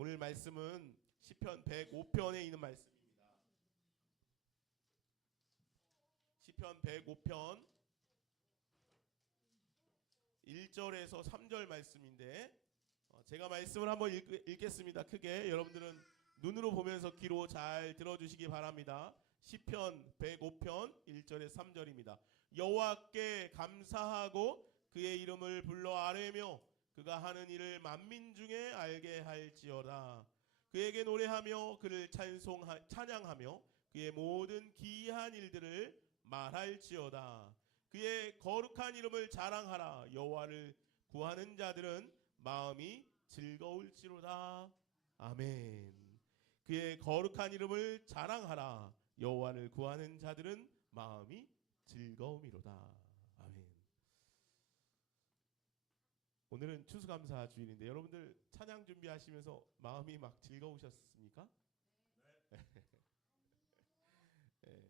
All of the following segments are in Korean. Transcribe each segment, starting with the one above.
오늘 말씀은 시편 105편에 있는 말씀입니다. 시편 105편 1절에서 3절 말씀인데 제가 말씀을 한번 읽겠습니다. 크게 여러분들은 눈으로 보면서 귀로 잘 들어주시기 바랍니다. 시편 105편 1절에서 3절입니다. 여호와께 감사하고 그의 이름을 불러 아뢰며 그가 하는 일을 만민 중에 알게 할지어다. 그에게 노래하며 그를 찬양하며 그의 모든 기이한 일들을 말할지어다. 그의 거룩한 이름을 자랑하라. 여호와를 구하는 자들은 마음이 즐거울지로다. 아멘. 그의 거룩한 이름을 자랑하라. 여호와를 구하는 자들은 마음이 즐거움이로다. 아멘. 오늘은 추수감사 주일인데 여러분들 찬양 준비하시면서 마음이 막 즐거우셨습니까? 네. 네.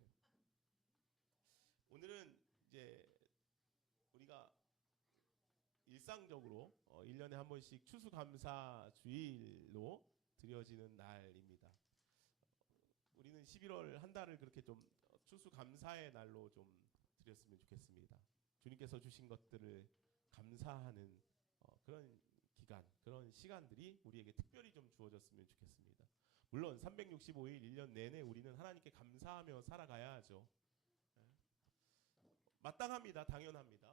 오늘은 이제 우리가 일상적으로 1년에 한 번씩 추수감사 주일로 드려지는 날입니다. 우리는 11월 한 달을 그렇게 좀 추수감사의 날로 좀 드렸으면 좋겠습니다. 주님께서 주신 것들을 감사하는 그런 기간, 그런 시간들이 우리에게 특별히 좀 주어졌으면 좋겠습니다. 물론 365일 1년 내내 우리는 하나님께 감사하며 살아가야 하죠. 마땅합니다. 당연합니다.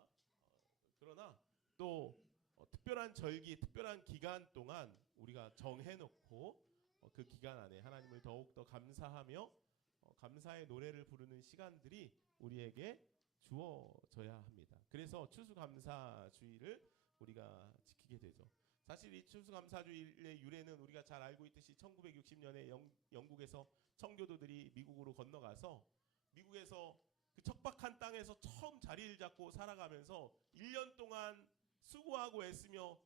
그러나 또 특별한 절기, 특별한 기간 동안 우리가 정해놓고 그 기간 안에 하나님을 더욱더 감사하며 감사의 노래를 부르는 시간들이 우리에게 주어져야 합니다. 그래서 추수감사주일을 우리가 지키게 되죠. 사실 이 추수감사주일의 유래는 우리가 잘 알고 있듯이 1960년에 영국에서 청교도들이 미국으로 건너가서 미국에서 그 척박한 땅에서 처음 자리를 잡고 살아가면서 1년 동안 수고하고 애쓰며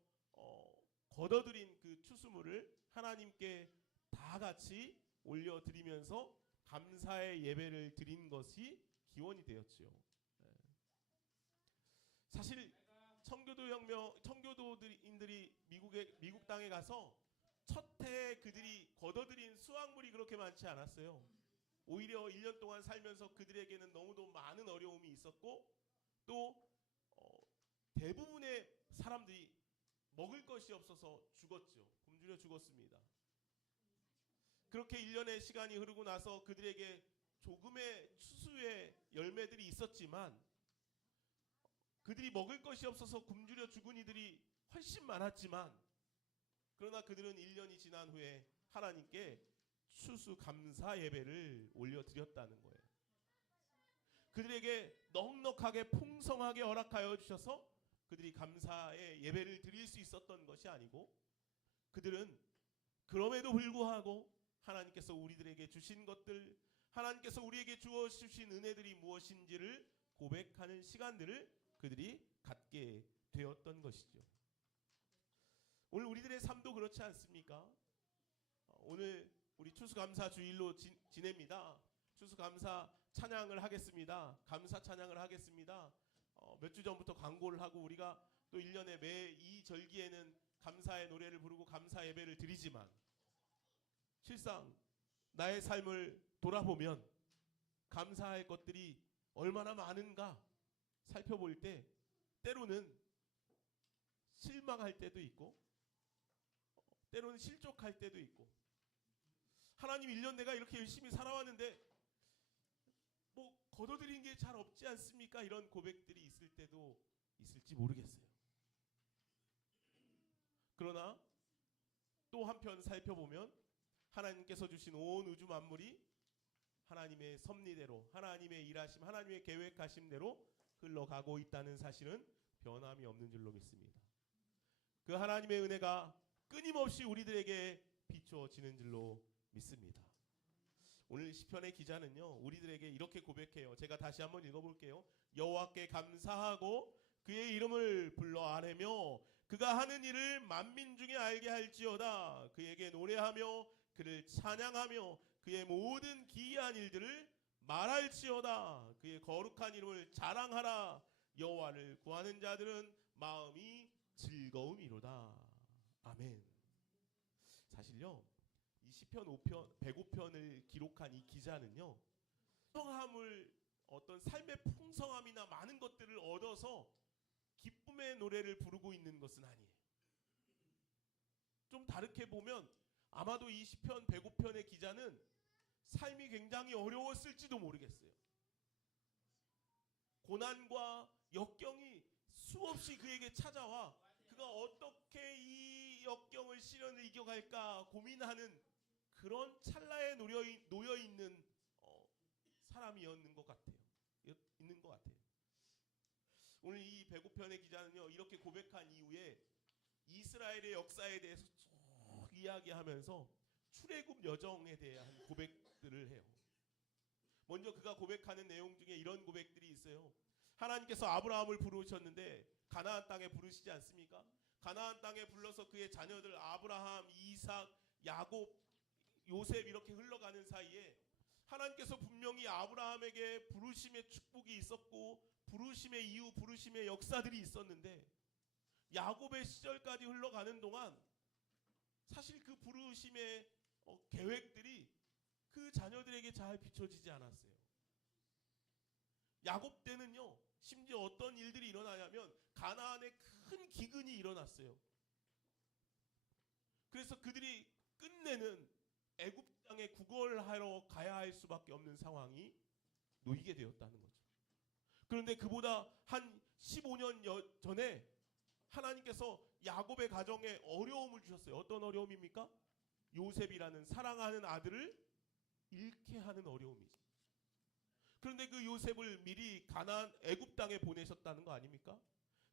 거둬들인 그 추수물을 하나님께 다 같이 올려드리면서 감사의 예배를 드린 것이 기원이 되었지요. 사실 청교도인들이 미국 땅에 가서 첫 해에 그들이 거둬들인 수확물이 그렇게 많지 않았어요. 오히려 1년 동안 살면서 그들에게는 너무도 많은 어려움이 있었고 또 대부분의 사람들이 먹을 것이 없어서 죽었죠. 굶주려 죽었습니다. 그렇게 1년의 시간이 흐르고 나서 그들에게 조금의 추수의 열매들이 있었지만 그들이 먹을 것이 없어서 굶주려 죽은 이들이 훨씬 많았지만 그러나 그들은 1년이 지난 후에 하나님께 추수 감사 예배를 올려드렸다는 거예요. 그들에게 넉넉하게 풍성하게 허락하여 주셔서 그들이 감사의 예배를 드릴 수 있었던 것이 아니고 그들은 그럼에도 불구하고 하나님께서 우리들에게 주신 것들, 하나님께서 우리에게 주어 주신 은혜들이 무엇인지를 고백하는 시간들을 그들이 갖게 되었던 것이죠. 오늘 우리들의 삶도 그렇지 않습니까? 오늘 우리 추수감사 주일로 지냅니다. 추수감사 찬양을 하겠습니다. 감사 찬양을 하겠습니다. 몇 주 전부터 광고를 하고 우리가 또 1년에 매 이 절기에는 감사의 노래를 부르고 감사 예배를 드리지만 실상 나의 삶을 돌아보면 감사할 것들이 얼마나 많은가 살펴볼 때 때로는 실망할 때도 있고 때로는 실족할 때도 있고 하나님 1년 내가 이렇게 열심히 살아왔는데 뭐 거둬들인 게 잘 없지 않습니까? 이런 고백들이 있을 때도 있을지 모르겠어요. 그러나 또 한편 살펴보면 하나님께서 주신 온 우주 만물이 하나님의 섭리대로 하나님의 일하심 하나님의 계획하심대로 흘러가고 있다는 사실은 변함이 없는 줄로 믿습니다. 그 하나님의 은혜가 끊임없이 우리들에게 비춰지는 줄로 믿습니다. 오늘 시편의 기자는요 우리들에게 이렇게 고백해요. 제가 다시 한번 읽어볼게요. 여호와께 감사하고 그의 이름을 불러 아뢰며 그가 하는 일을 만민 중에 알게 할지어다. 그에게 노래하며 그를 찬양하며 그의 모든 기이한 일들을 말할지어다. 그의 거룩한 이름을 자랑하라. 여호와를 구하는 자들은 마음이 즐거움이로다. 아멘. 사실 사실요, 이 시편 105편을 기록한 이 기자는요, 풍성함을, 어떤 삶의 풍성함이나 많은 것들을 얻어서 기쁨의 노래를 부르고 있는 것은 아니에요. 좀 다르게 보면 아마도 이 시편 105편의 기자는 삶이 굉장히 어려웠을지도 모르겠어요. 고난과 역경이 수없이 그에게 찾아와 그가 어떻게 이 역경을 시련을 이겨갈까 고민하는 그런 찰나에 놓여 있는 사람이었는 것 같아요. 있는 것 같아요. 오늘 이 105편의 기자는요, 이렇게 고백한 이후에 이스라엘의 역사에 대해서 쭉 이야기하면서 출애굽 여정에 대한 고백들을 해요. 먼저 그가 고백하는 내용 중에 이런 고백들이 있어요. 하나님께서 아브라함을 부르셨는데 가나안 땅에 부르시지 않습니까? 가나안 땅에 불러서 그의 자녀들 아브라함, 이삭, 야곱, 요셉 이렇게 흘러가는 사이에 하나님께서 분명히 아브라함에게 부르심의 축복이 있었고 부르심의 이후 부르심의 역사들이 있었는데 야곱의 시절까지 흘러가는 동안 사실 그 부르심의 계획들이 그 자녀들에게 잘 비춰지지 않았어요. 야곱 때는요, 심지어 어떤 일들이 일어나냐면 가나안에 큰 기근이 일어났어요. 그래서 그들이 끝내는 애굽 땅에 구걸하러 가야 할 수밖에 없는 상황이 놓이게 되었다는 거죠. 그런데 그보다 한 15년 전에 하나님께서 야곱의 가정에 어려움을 주셨어요. 어떤 어려움입니까? 요셉이라는 사랑하는 아들을 잃게 하는 어려움이죠. 그런데 그 요셉을 미리 가나안 애굽 땅에 보내셨다는 거 아닙니까?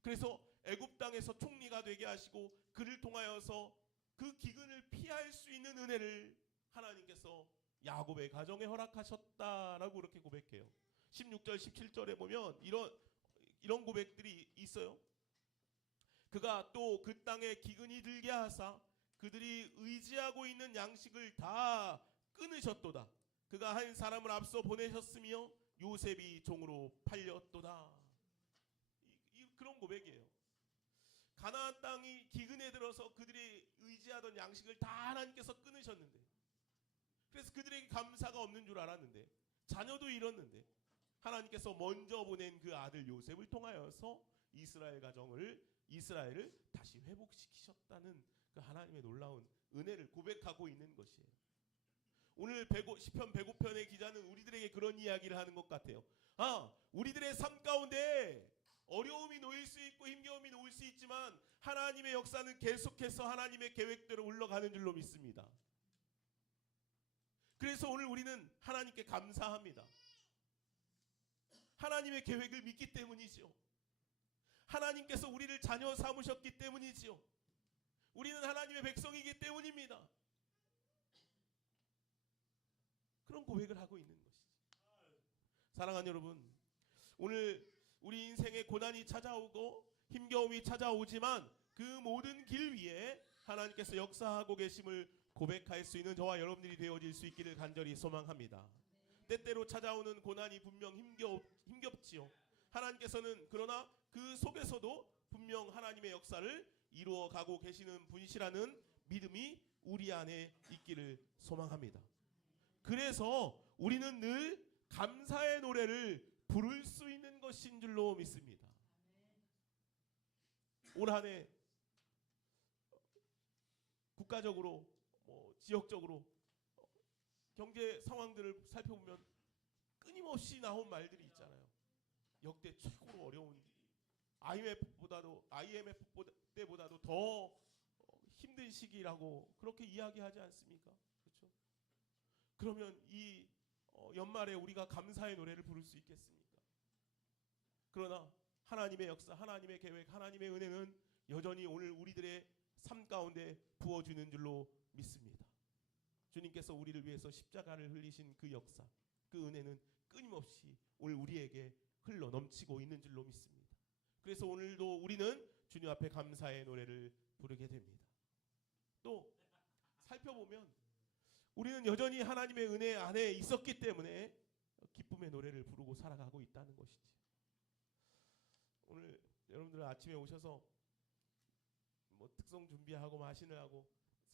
그래서 애굽 땅에서 총리가 되게 하시고 그를 통하여서 그 기근을 피할 수 있는 은혜를 하나님께서 야곱의 가정에 허락하셨다라고 그렇게 고백해요. 16절 17절에 보면 이런 고백들이 있어요. 그가 또 그 땅에 기근이 들게 하사 그들이 의지하고 있는 양식을 다 끊으셨도다. 그가 한 사람을 앞서 보내셨으며 요셉이 종으로 팔렸도다. 그런 고백이에요. 가나안 땅이 기근에 들어서 그들이 의지하던 양식을 다 하나님께서 끊으셨는데, 그래서 그들에게 감사가 없는 줄 알았는데, 자녀도 잃었는데 하나님께서 먼저 보낸 그 아들 요셉을 통하여서 이스라엘을 다시 회복시키셨다는 그 하나님의 놀라운 은혜를 고백하고 있는 것이에요. 오늘 시편 105편의 기자는 우리들에게 그런 이야기를 하는 것 같아요. 우리들의 삶 가운데 어려움이 놓일 수 있고 힘겨움이 놓일 수 있지만 하나님의 역사는 계속해서 하나님의 계획대로 흘러가는 줄로 믿습니다. 그래서 오늘 우리는 하나님께 감사합니다. 하나님의 계획을 믿기 때문이지요. 하나님께서 우리를 자녀 삼으셨기 때문이지요. 우리는 하나님의 백성이기 때문입니다. 그런 고백을 하고 있는 것이지. 사랑하는 여러분, 오늘 우리 인생에 고난이 찾아오고 힘겨움이 찾아오지만 그 모든 길 위에 하나님께서 역사하고 계심을 고백할 수 있는 저와 여러분들이 되어질 수 있기를 간절히 소망합니다. 때때로 찾아오는 고난이 분명 힘겹지요. 하나님께서는 그러나 그 속에서도 분명 하나님의 역사를 이루어가고 계시는 분이시라는 믿음이 우리 안에 있기를 소망합니다. 그래서 우리는 늘 감사의 노래를 부를 수 있는 것인 줄로 믿습니다. 올 한 해 국가적으로 지역적으로 경제 상황들을 살펴보면 끊임없이 나온 말들이 있잖아요. 역대 최고로 어려운 IMF 때보다도 더 힘든 시기라고 그렇게 이야기하지 않습니까? 그렇죠? 그러면 이 연말에 우리가 감사의 노래를 부를 수 있겠습니까? 그러나 하나님의 역사, 하나님의 계획, 하나님의 은혜는 여전히 오늘 우리들의 삶 가운데 부어주는 줄로 믿습니다. 주님께서 우리를 위해서 십자가를 흘리신 그 역사, 그 은혜는 끊임없이 오늘 우리에게 흘러 넘치고 있는 줄로 믿습니다. 그래서 오늘도 우리는 주님 앞에 감사의 노래를 부르게 됩니다. 또 살펴보면 우리는 여전히 하나님의 은혜 안에 있었기 때문에 기쁨의 노래를 부르고 살아가고 있다는 것이지. 오늘 여러분들 아침에 오셔서 특송 준비하고 마시느라고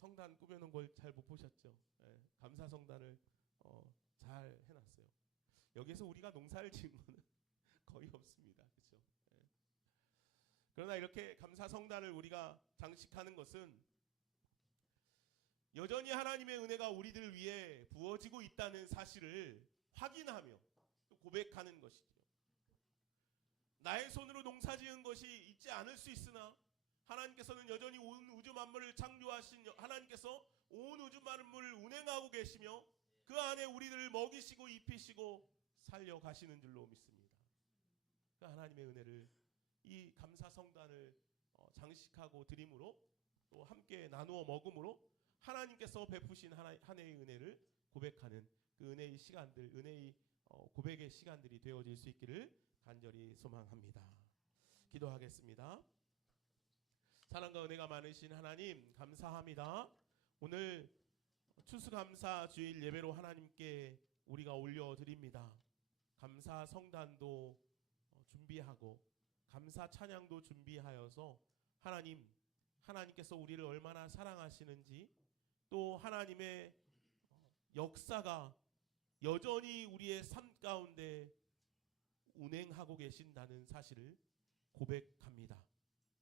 성단 꾸며놓은 걸 잘 못 보셨죠? 예, 감사 성단을 잘 해놨어요. 여기서 우리가 농사를 지은 거는 거의 없습니다. 그렇죠? 예. 그러나 이렇게 감사 성단을 우리가 장식하는 것은 여전히 하나님의 은혜가 우리들 위해 부어지고 있다는 사실을 확인하며 또 고백하는 것이지요. 나의 손으로 농사지은 것이 있지 않을 수 있으나 하나님께서는 여전히 온 우주 만물을 창조하신 하나님께서 온 우주 만물을 운행하고 계시며 그 안에 우리들을 먹이시고 입히시고 살려가시는 줄로 믿습니다. 그 하나님의 은혜를 이 감사 성단을 장식하고 드림으로 또 함께 나누어 먹음으로 하나님께서 베푸신 한 해의 은혜를 고백하는 그 은혜의 시간들, 은혜의 고백의 시간들이 되어질 수 있기를 간절히 소망합니다. 기도하겠습니다. 사랑과 은혜가 많으신 하나님 감사합니다. 오늘 추수감사 주일 예배로 하나님께 우리가 올려드립니다. 감사 성단도 준비하고 감사 찬양도 준비하여서 하나님께서 우리를 얼마나 사랑하시는지 또 하나님의 역사가 여전히 우리의 삶 가운데 운행하고 계신다는 사실을 고백합니다.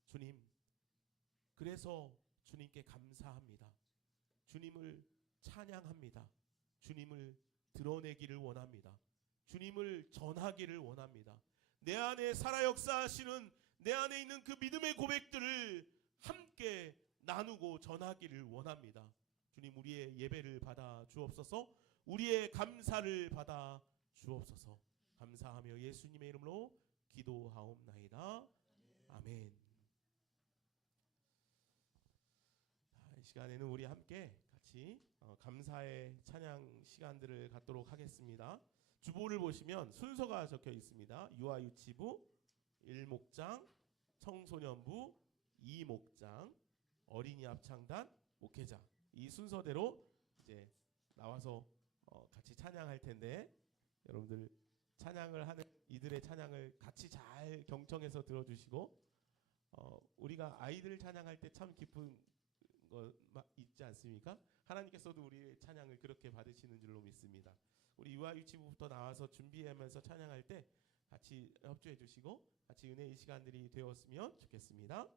주님, 그래서 주님께 감사합니다. 주님을 찬양합니다. 주님을 드러내기를 원합니다. 주님을 전하기를 원합니다. 내 안에 살아 역사하시는 내 안에 있는 그 믿음의 고백들을 함께 나누고 전하기를 원합니다. 주님, 우리의 예배를 받아 주옵소서. 우리의 감사를 받아 주옵소서. 감사하며 예수님의 이름으로 기도하옵나이다. 아멘. 이 시간에는 우리 함께 같이 감사의 찬양 시간들을 갖도록 하겠습니다. 주보를 보시면 순서가 적혀 있습니다. 유아유치부 1목장, 청소년부 2목장, 어린이 합창단, 목회자, 이 순서대로 이제 나와서 같이 찬양할 텐데 여러분들 찬양을 하는 이들의 찬양을 같이 잘 경청해서 들어주시고 우리가 아이들 찬양할 때 참 기쁜 거 있지 않습니까? 하나님께서도 우리의 찬양을 그렇게 받으시는 줄로 믿습니다. 우리 유아유치부부터 나와서 준비하면서 찬양할 때 같이 협조해 주시고 같이 은혜의 시간들이 되었으면 좋겠습니다.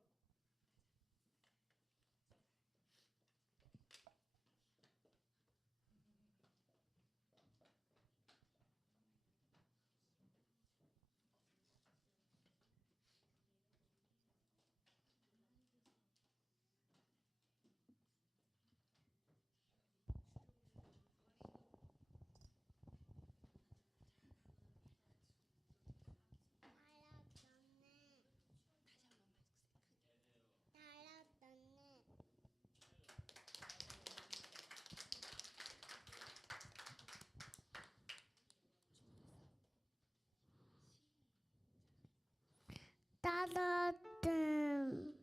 따뜻한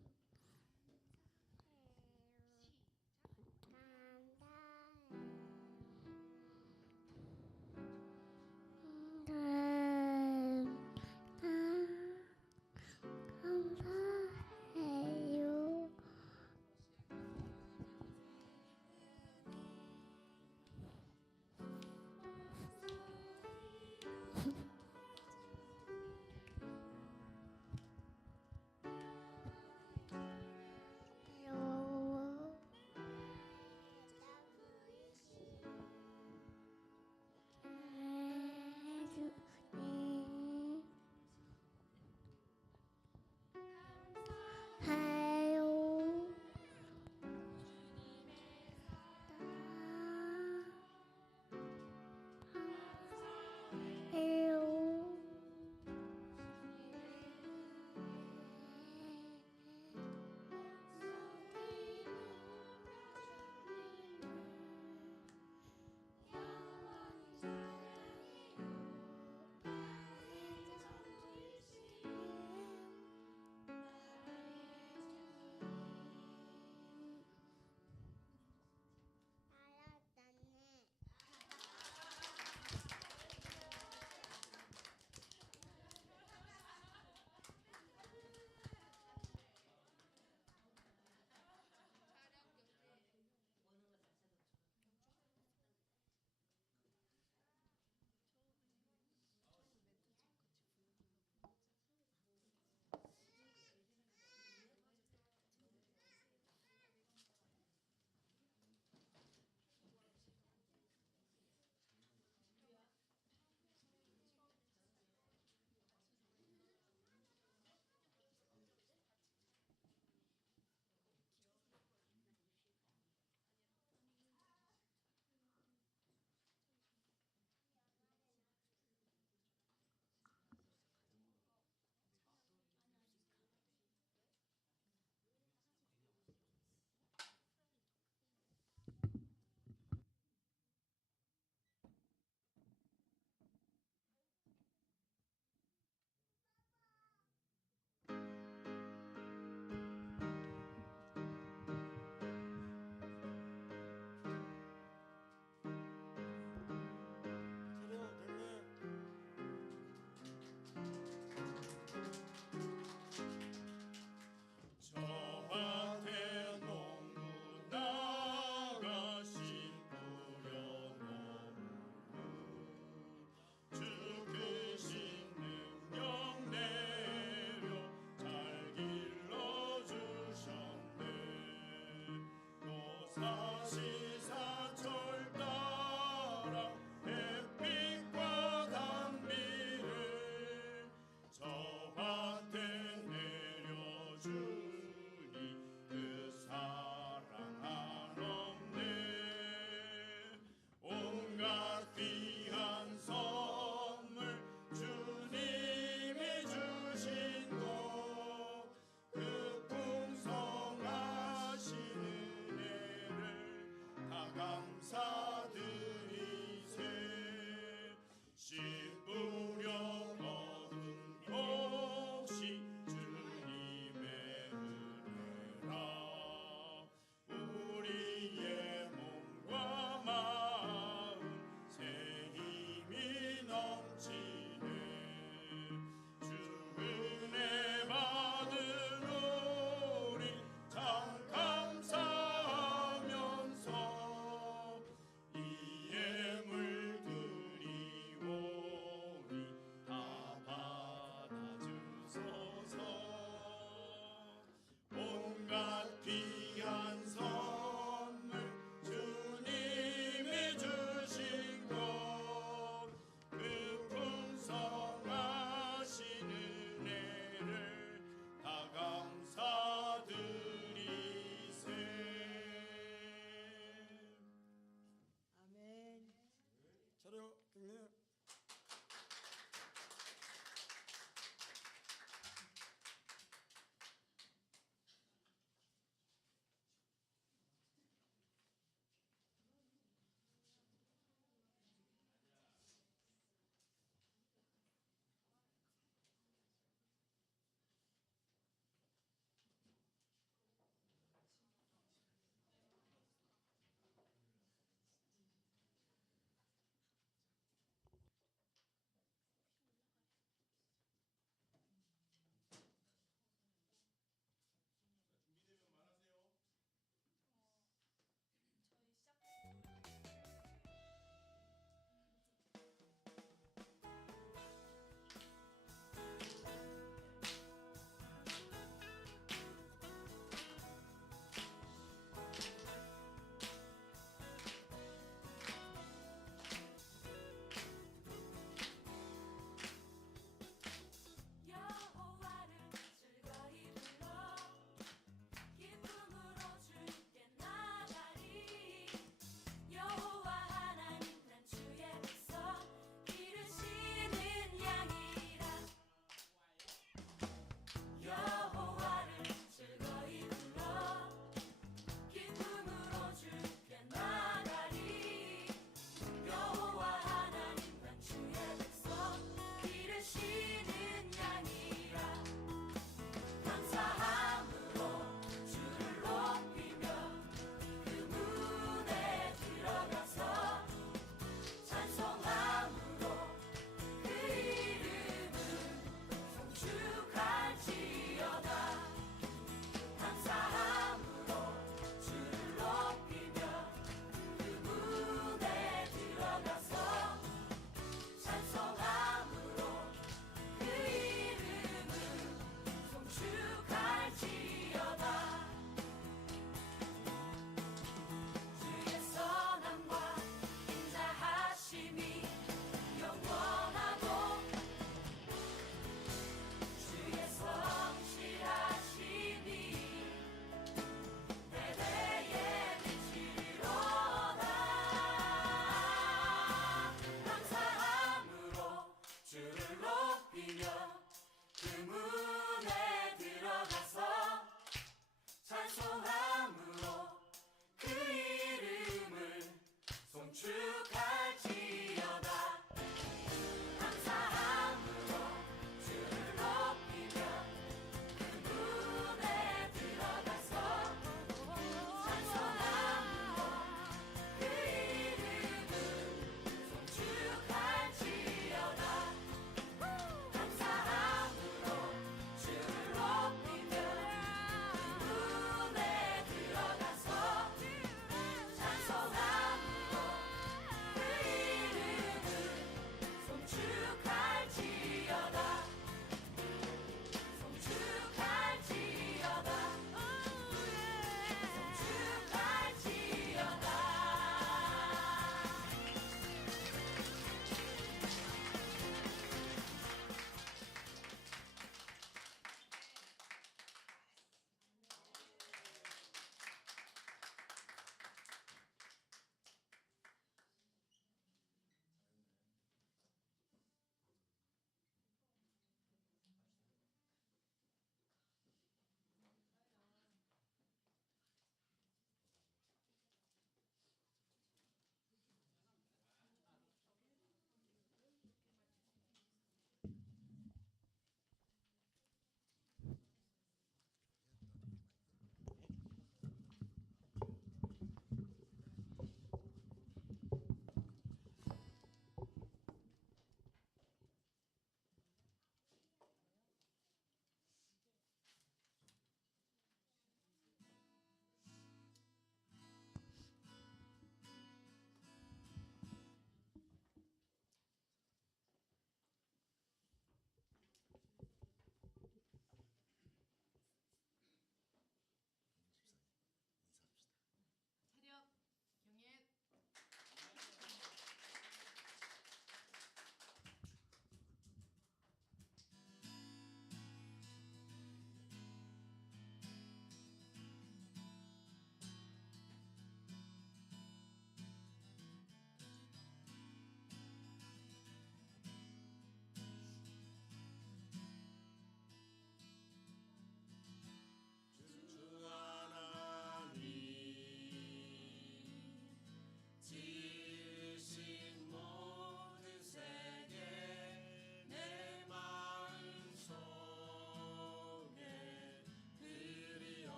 감사해요.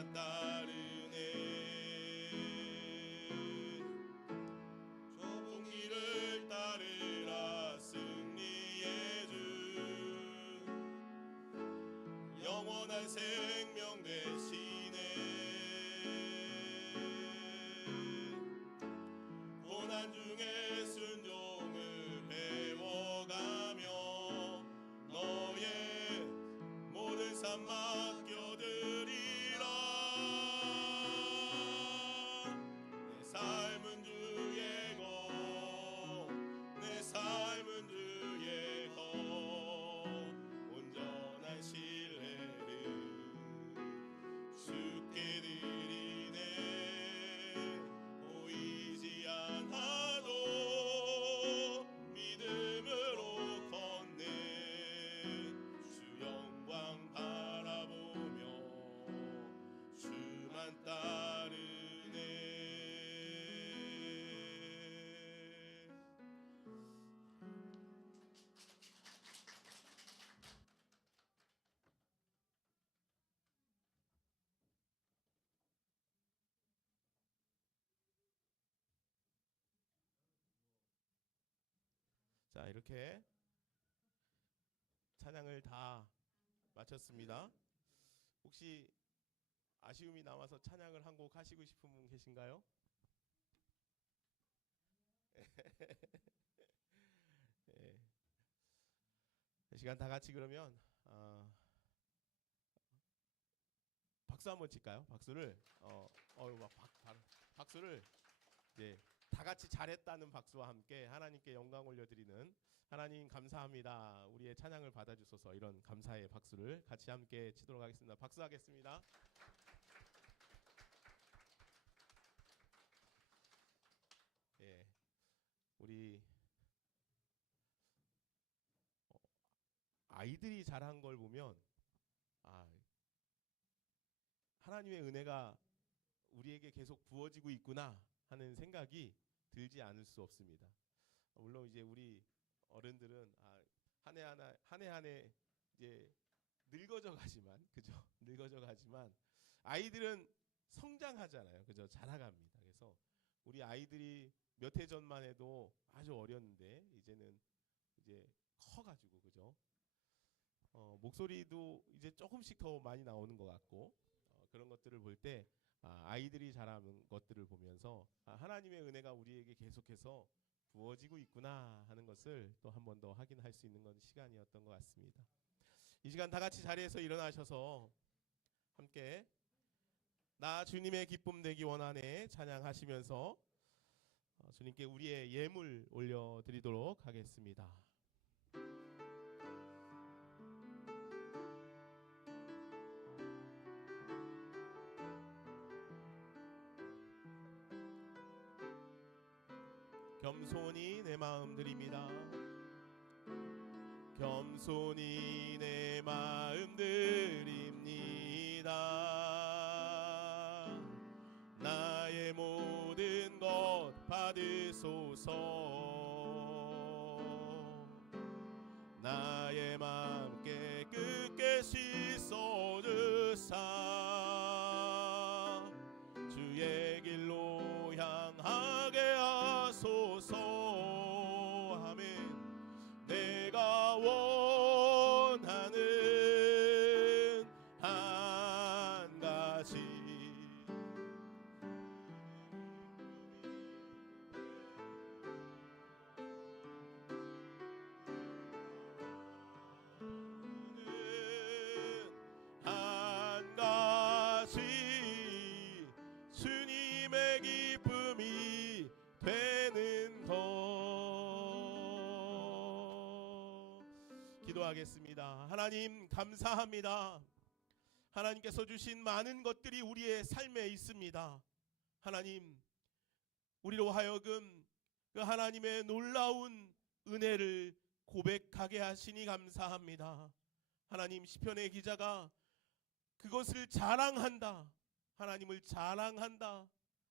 주만 따르네. 좁은 길을 따르라 승리의 주, 영원한 생명 대신에 고난 중에 순종을 배워가며 너의 모든 삶 맡겨드리라. 내 삶은 주의 것, 내 삶은 주의 것, 온전한 신뢰를 주께 드리네. 보이지 않아도 믿음으로 걷네. 주 영광 바라보며 주만 따르네. 자, 이렇게 찬양을 다 마쳤습니다. 혹시 아쉬움이 남아서 찬양을 한 곡 하시고 싶은 분 계신가요? 예. 이 시간 다 같이 그러면 박수 한번 칠까요? 박수를 박수를 이제 다 같이 잘했다는 박수와 함께 하나님께 영광 올려드리는, 하나님 감사합니다, 우리의 찬양을 받아주소서, 이런 감사의 박수를 같이 함께 치도록 하겠습니다. 박수하겠습니다. 예, 우리 아이들이 잘한 걸 보면 하나님의 은혜가 우리에게 계속 부어지고 있구나 하는 생각이 들지 않을 수 없습니다. 물론 이제 우리 어른들은 한 해 한 해 이제 늙어져 가지만, 그죠? 늙어져 가지만 아이들은 성장하잖아요, 그죠? 자라갑니다. 그래서 우리 아이들이 몇 해 전만 해도 아주 어렸는데 이제는 이제 커가지고, 그죠? 목소리도 이제 조금씩 더 많이 나오는 것 같고, 그런 것들을 볼 때 아이들이 자라는 것들을 보면서 하나님의 은혜가 우리에게 계속해서 부어지고 있구나 하는 것을 또 한 번 더 확인할 수 있는 건 시간이었던 것 같습니다. 이 시간 다 같이 자리에서 일어나셔서 함께 나 주님의 기쁨 되기 원하네 찬양하시면서 주님께 우리의 예물 올려드리도록 하겠습니다. 겸손히 내 마음 드립니다. 겸손히 내 마음 드립니다. 나의 모든 것 받으소서. 나의 마음 깨끗게 씻어주사 주의 길로 향하게 하소서. 아멘. 내가 원하는 한 가지 한 가지 주님의 기쁨이 되는 것. 기도하겠습니다. 하나님 감사합니다. 하나님께서 주신 많은 것들이 우리의 삶에 있습니다. 하나님, 우리로 하여금 그 하나님의 놀라운 은혜를 고백하게 하시니 감사합니다. 하나님, 시편의 기자가 그것을 자랑한다, 하나님을 자랑한다,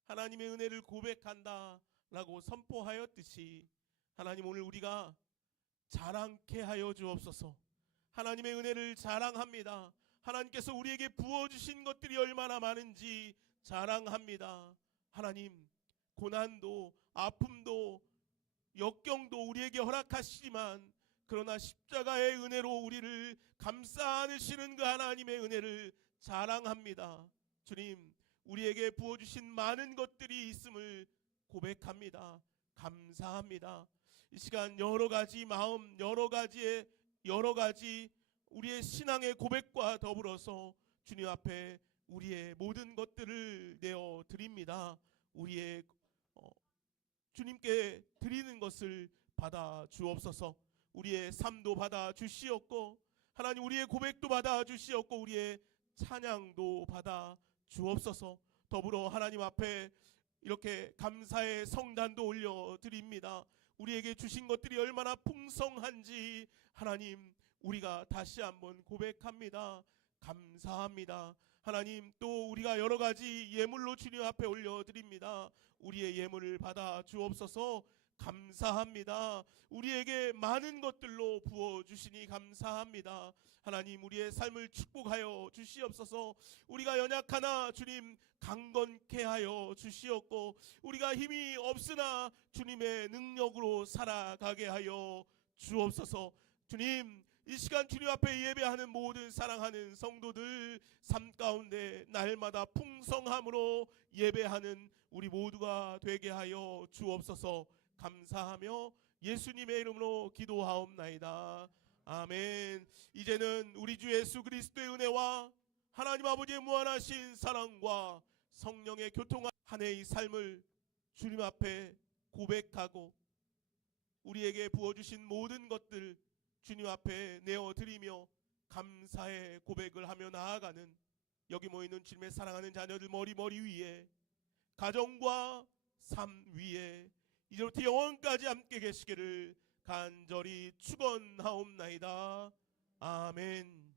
하나님의 은혜를 고백한다 라고 선포하였듯이 하나님, 오늘 우리가 자랑케 하여 주옵소서. 하나님의 은혜를 자랑합니다. 하나님께서 우리에게 부어주신 것들이 얼마나 많은지 자랑합니다. 하나님, 고난도 아픔도 역경도 우리에게 허락하시지만 그러나 십자가의 은혜로 우리를 감싸 안으시는 그 하나님의 은혜를 자랑합니다. 주님, 우리에게 부어주신 많은 것들이 있음을 고백합니다. 감사합니다. 이 시간 여러 가지 마음, 여러 가지 우리의 신앙의 고백과 더불어서 주님 앞에 우리의 모든 것들을 내어 드립니다. 우리의 주님께 드리는 것을 받아 주옵소서. 우리의 삶도 받아 주시옵고 하나님 우리의 고백도 받아 주시옵고 우리의 찬양도 받아 주옵소서. 더불어 하나님 앞에 이렇게 감사의 성단도 올려 드립니다. 우리에게 주신 것들이 얼마나 풍성한지 하나님 우리가 다시 한번 고백합니다. 감사합니다. 하나님, 또 우리가 여러 가지 예물로 주님 앞에 올려드립니다. 우리의 예물을 받아 주옵소서. 감사합니다. 우리에게 많은 것들로 부어주시니 감사합니다. 하나님, 우리의 삶을 축복하여 주시옵소서. 우리가 연약하나 주님 강건케 하여 주시옵고 우리가 힘이 없으나 주님의 능력으로 살아가게 하여 주옵소서. 주님, 이 시간 주님 앞에 예배하는 모든 사랑하는 성도들 삶 가운데 날마다 풍성함으로 예배하는 우리 모두가 되게 하여 주옵소서. 감사하며 예수님의 이름으로 기도하옵나이다. 아멘. 이제는 우리 주 예수 그리스도의 은혜와 하나님 아버지의 무한하신 사랑과 성령의 교통한 한 해의 삶을 주님 앞에 고백하고 우리에게 부어주신 모든 것들 주님 앞에 내어드리며 감사의 고백을 하며 나아가는 여기 모이는 주님의 사랑하는 자녀들 머리 위에 가정과 삶 위에 이제부터 영원까지 함께 계시기를 간절히 축원하옵나이다. 아멘.